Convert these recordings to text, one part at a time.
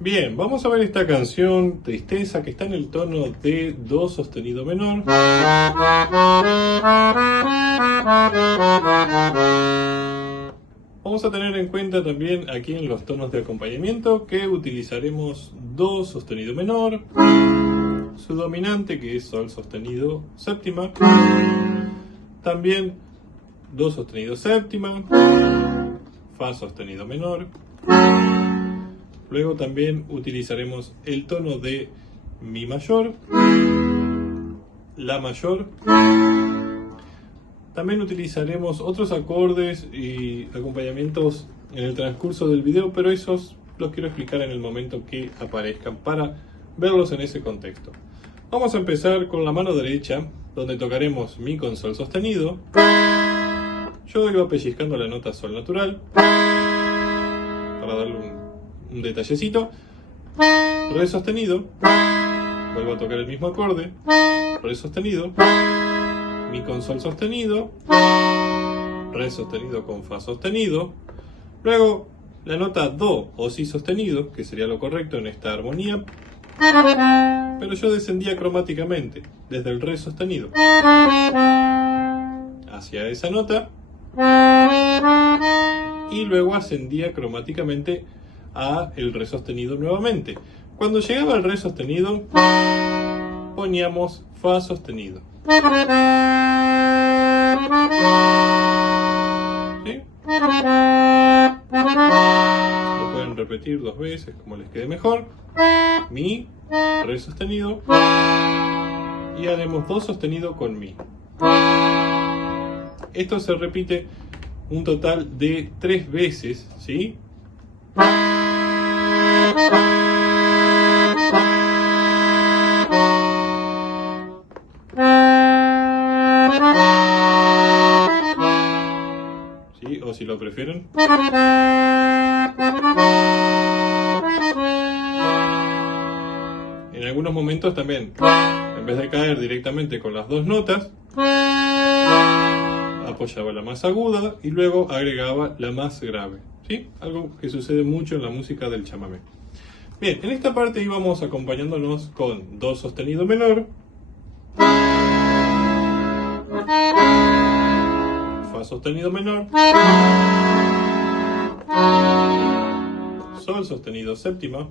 Bien, vamos a ver esta canción Tristeza, que está en el tono de Do sostenido menor. Vamos a tener en cuenta también aquí en los tonos de acompañamiento que utilizaremos Do sostenido menor, su dominante que es Sol sostenido séptima, también Do sostenido séptima, Fa sostenido menor. Luego también utilizaremos el tono de Mi mayor, La mayor. También utilizaremos otros acordes y acompañamientos en el transcurso del video, pero esos los quiero explicar en el momento que aparezcan para verlos en ese contexto. Vamos a empezar con la mano derecha, donde tocaremos Mi con Sol sostenido. Yo iba pellizcando la nota Sol natural para darle un detallecito. Re sostenido, vuelvo a tocar el mismo acorde, Re sostenido, Mi con Sol sostenido, Re sostenido con Fa sostenido. Luego la nota Do o Si sostenido, que sería lo correcto en esta armonía, pero yo descendía cromáticamente desde el Re sostenido hacia esa nota y luego ascendía cromáticamente a el Re sostenido nuevamente. Cuando llegaba al Re sostenido poníamos Fa sostenido. ¿Sí? Lo pueden repetir dos veces como les quede mejor. Mi, Re sostenido, y haremos Do sostenido con Mi. Esto se repite un total de 3 veces, ¿sí? ¿Sí? O si lo prefieren. En algunos momentos también, en vez de caer directamente con las dos notas, apoyaba la más aguda y luego agregaba la más grave, ¿sí? Algo que sucede mucho en la música del chamamé. Bien, en esta parte íbamos acompañándonos con Do sostenido menor, Fa sostenido menor, Sol sostenido séptima,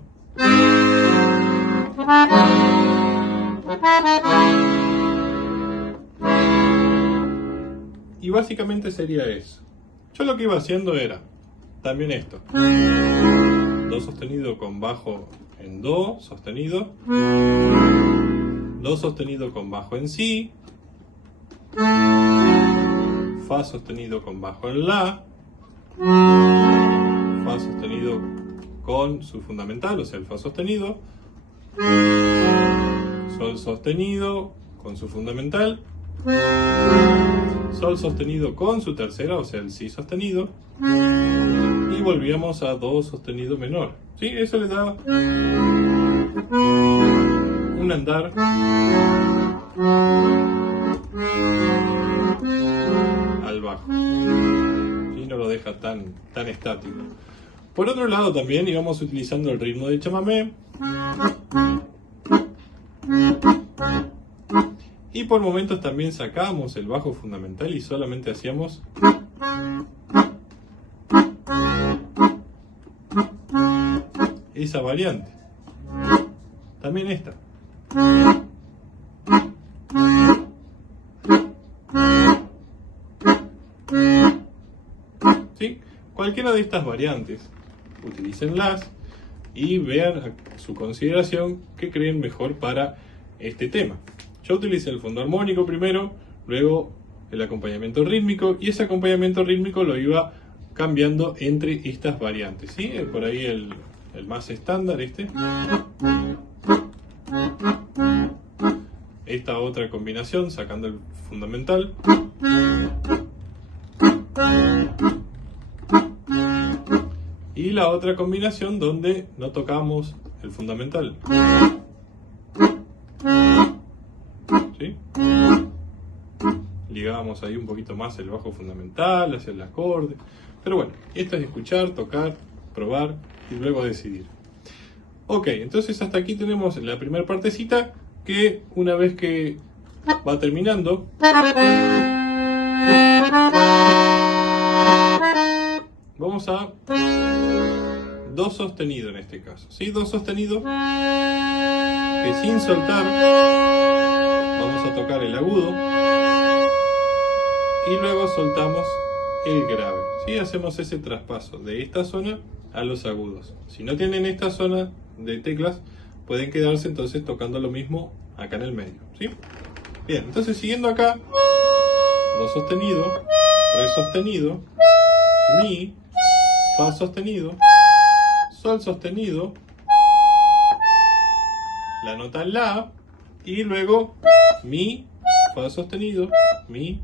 y básicamente sería eso. Yo lo que iba haciendo era también esto: Do sostenido con bajo en Do sostenido, Do sostenido con bajo en Si, Fa sostenido con bajo en La, Fa sostenido con su fundamental, o sea el Fa sostenido, Sol sostenido con su fundamental, Sol sostenido con su tercera, o sea el Si sostenido, y volvíamos a Do sostenido menor. ¿Sí? Eso le da un andar al bajo, y no lo deja tan estático. Por otro lado también íbamos utilizando el ritmo de chamamé, y por momentos también sacábamos el bajo fundamental y solamente hacíamos esa variante. También esta. ¿Sí? Cualquiera de estas variantes, utilícenlas y vean a su consideración qué creen mejor para este tema. Yo utilicé el fondo armónico primero, luego el acompañamiento rítmico, y ese acompañamiento rítmico lo iba cambiando entre estas variantes. ¿Sí? Por ahí el más estándar, esta otra combinación sacando el fundamental, y la otra combinación donde no tocamos el fundamental. ¿Sí? Ligábamos ahí un poquito más el bajo fundamental hacia el acorde, pero bueno, esto es escuchar, tocar, probar y luego decidir. Ok, entonces hasta aquí tenemos la primera partecita, que una vez que va terminando, vamos a Do sostenido en este caso. ¿Sí? Do sostenido, que sin soltar vamos a tocar el agudo y luego soltamos el grave. ¿Sí? Hacemos ese traspaso de esta zona a los agudos. Si no tienen esta zona de teclas, pueden quedarse entonces tocando lo mismo acá en el medio. ¿Sí? Bien, entonces siguiendo acá, Do sostenido, Re sostenido, Mi, Fa sostenido, Sol sostenido, la nota La, y luego Mi, Fa sostenido, Mi,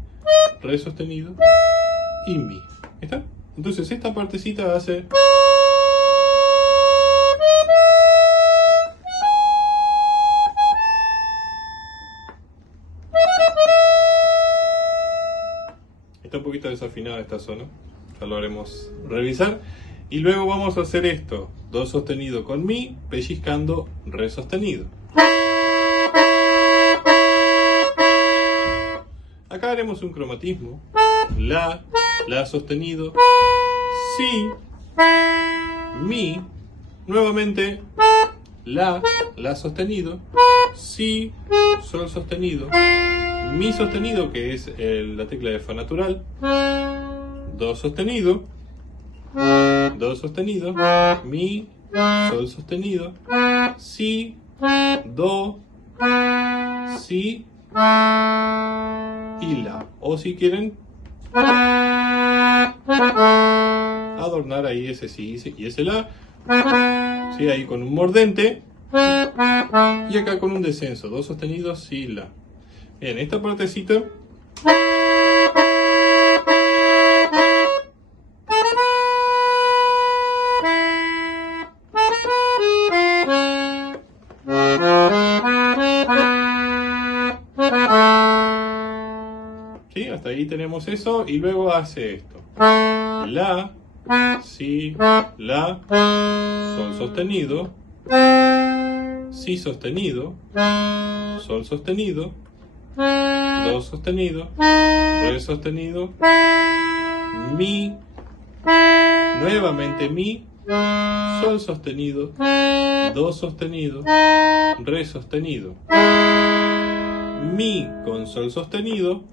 Re sostenido y Mi. ¿Está? Entonces esta partecita hace... Está un poquito desafinada esta zona, ya lo haremos revisar. Y luego vamos a hacer esto: Do sostenido con Mi, pellizcando Re sostenido. Acá haremos un cromatismo: La sostenido, Si, Mi, nuevamente La sostenido, Si, Sol sostenido, Mi sostenido, que es la tecla de Fa natural, Do sostenido, Mi, Sol sostenido, Si, Do, Si y La. O si quieren adornar ahí ese Si y ese La, ¿sí? Ahí con un mordente, y acá con un descenso: Do sostenido, Si, La. Bien, esta partecita ¿sí? Hasta ahí tenemos eso, y luego hace esto: La, Si, La, Sol sostenido, Si sostenido, Sol sostenido, do sostenido, re sostenido, mi, nuevamente mi, sol sostenido, do sostenido, re sostenido, mi con sol sostenido,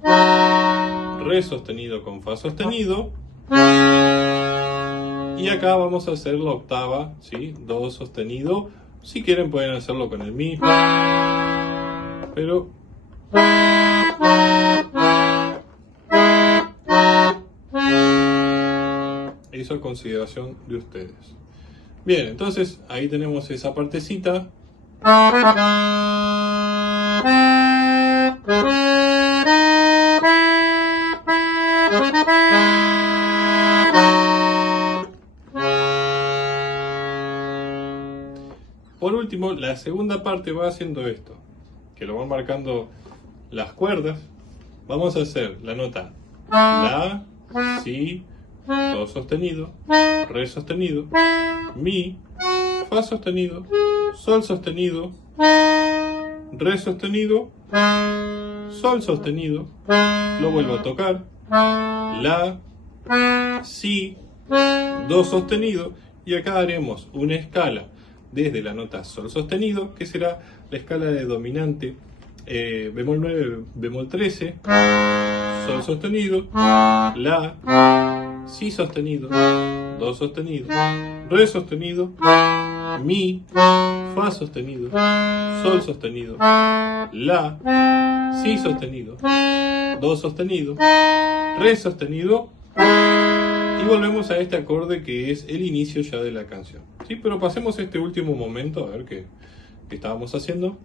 re sostenido con fa sostenido, y acá vamos a hacer la octava, ¿sí? Do sostenido. Si quieren pueden hacerlo con el mi, pero eso a consideración de ustedes. Bien, entonces ahí tenemos esa partecita. Por último, la segunda parte va haciendo esto, que lo van marcando las cuerdas. Vamos a hacer la nota la, si, do sostenido, re sostenido, mi, fa sostenido, sol sostenido, re sostenido, sol sostenido, lo vuelvo a tocar, la, si, do sostenido, y acá haremos una escala desde la nota sol sostenido, que será la escala de dominante, bemol 9, bemol 13, sol sostenido, la, si sostenido, do sostenido, re sostenido, mi, fa sostenido, sol sostenido, la, si sostenido, do sostenido, re sostenido, y volvemos a este acorde que es el inicio ya de la canción. ¿Sí? Pero pasemos este último momento a ver qué estábamos haciendo.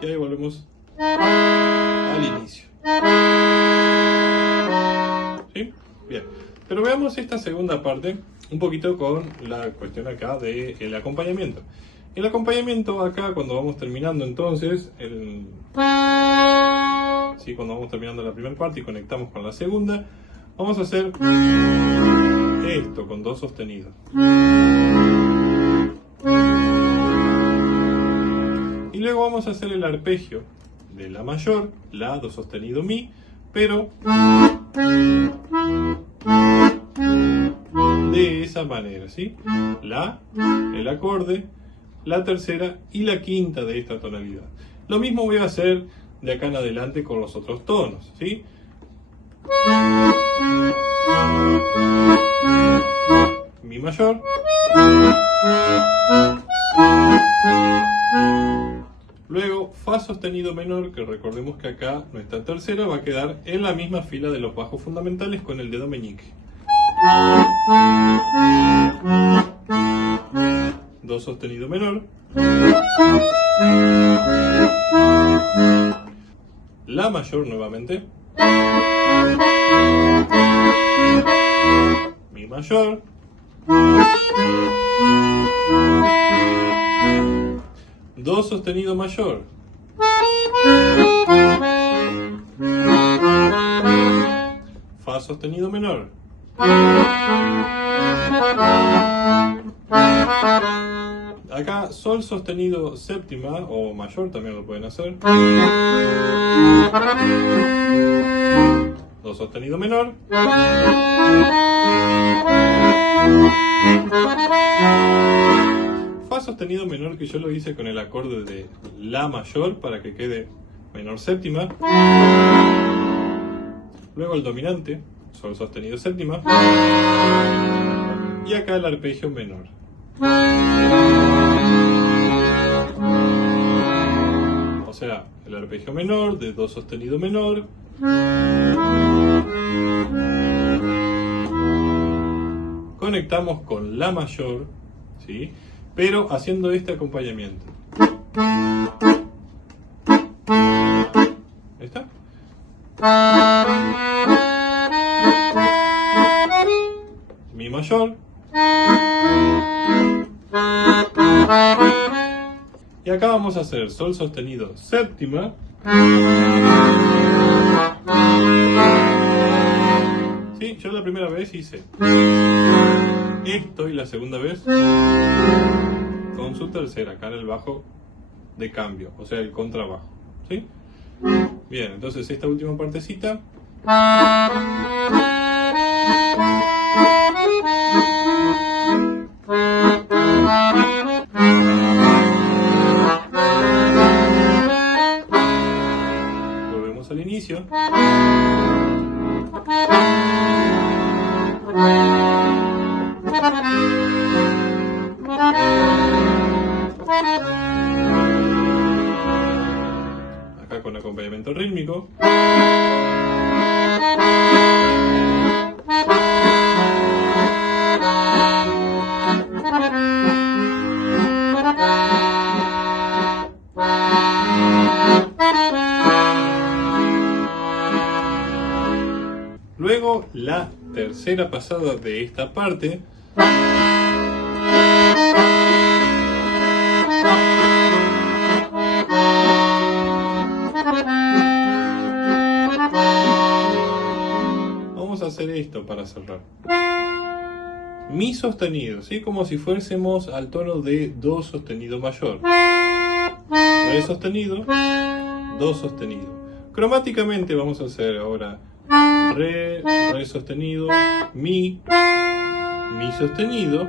Y ahí volvemos al inicio. ¿Sí? Bien. Pero veamos esta segunda parte un poquito con la cuestión acá del acompañamiento. El acompañamiento acá, cuando vamos terminando entonces, cuando vamos terminando la primera parte y conectamos con la segunda, vamos a hacer esto con do sostenido. Y luego vamos a hacer el arpegio de la mayor, la, do sostenido, mi, pero de esa manera, ¿sí? La, el acorde, la tercera y la quinta de esta tonalidad. Lo mismo voy a hacer de acá en adelante con los otros tonos, ¿sí? Mi mayor, luego fa sostenido menor, que recordemos que acá nuestra tercera va a quedar en la misma fila de los bajos fundamentales con el dedo meñique. Do sostenido menor, la mayor nuevamente, mi mayor, do sostenido mayor, fa sostenido menor, acá sol sostenido séptima o mayor también lo pueden hacer, do sostenido menor, fa sostenido menor, que yo lo hice con el acorde de la mayor para que quede menor séptima, luego el dominante, sol sostenido séptima, y acá el arpegio menor. O sea, el arpegio menor de do sostenido menor, conectamos con la mayor, ¿sí? Pero haciendo este acompañamiento. ¿Está? Mi mayor. Y acá vamos a hacer sol sostenido séptima, primera vez hice esto y la segunda vez con su tercera, acá en el bajo de cambio, o sea el contrabajo, ¿sí? Bien, entonces esta última partecita volvemos al inicio. Acá con acompañamiento rítmico. Luego la tercera pasada de esta parte vamos a hacer esto para cerrar. Mi sostenido, ¿sí? Como si fuésemos al tono de Do sostenido mayor. Re sostenido, Do sostenido. Cromáticamente vamos a hacer ahora Re, Re sostenido, Mi sostenido,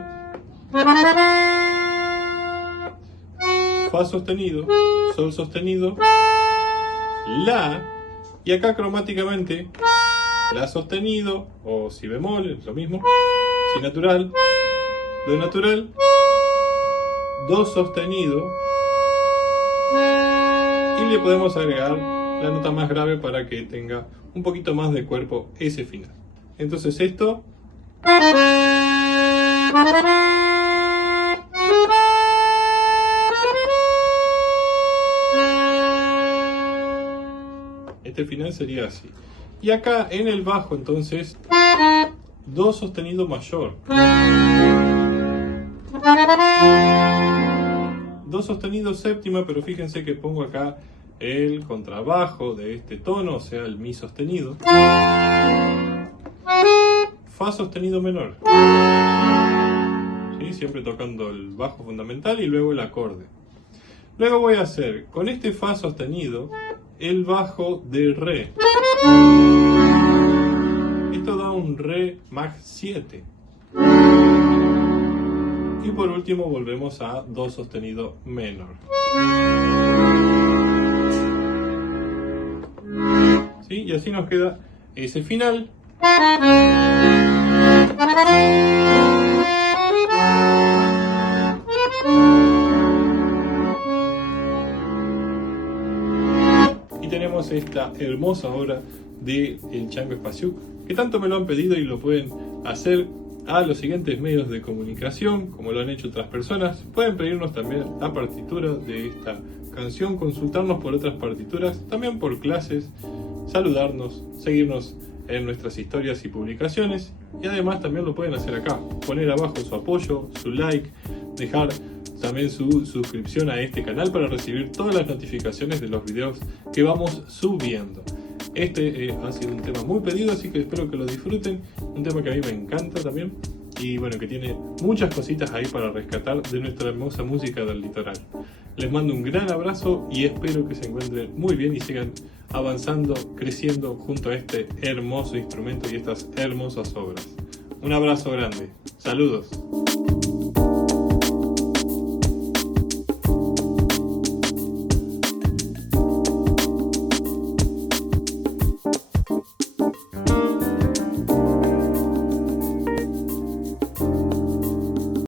Fa sostenido, Sol sostenido, La, y acá cromáticamente La sostenido, o Si bemol, es lo mismo, Si natural, Do natural, Do sostenido, y le podemos agregar la nota más grave para que tenga un poquito más de cuerpo ese final. Entonces esto este final sería así. Y acá en el bajo entonces Do sostenido mayor, Do sostenido séptima, pero fíjense que pongo acá el contrabajo de este tono, o sea el Mi sostenido, Fa sostenido menor, ¿sí? Siempre tocando el bajo fundamental y luego el acorde. Luego voy a hacer con este Fa sostenido el bajo de Re. Esto da un Re Mag 7. Y por último volvemos a Do sostenido menor. ¿Sí? Y así nos queda ese final. Y tenemos esta hermosa obra de El Chango Espasiuk, que tanto me lo han pedido y lo pueden hacer a los siguientes medios de comunicación, como lo han hecho otras personas. Pueden pedirnos también la partitura de esta canción, consultarnos por otras partituras, también por clases, saludarnos, seguirnos en nuestras historias y publicaciones, y además también lo pueden hacer acá, poner abajo su apoyo, su like, dejar también su suscripción a este canal para recibir todas las notificaciones de los videos que vamos subiendo. Este ha sido un tema muy pedido, así que espero que lo disfruten, un tema que a mí me encanta también, y bueno, que tiene muchas cositas ahí para rescatar de nuestra hermosa música del litoral. Les mando un gran abrazo y espero que se encuentren muy bien y sigan avanzando, creciendo junto a este hermoso instrumento y estas hermosas obras. Un abrazo grande. Saludos.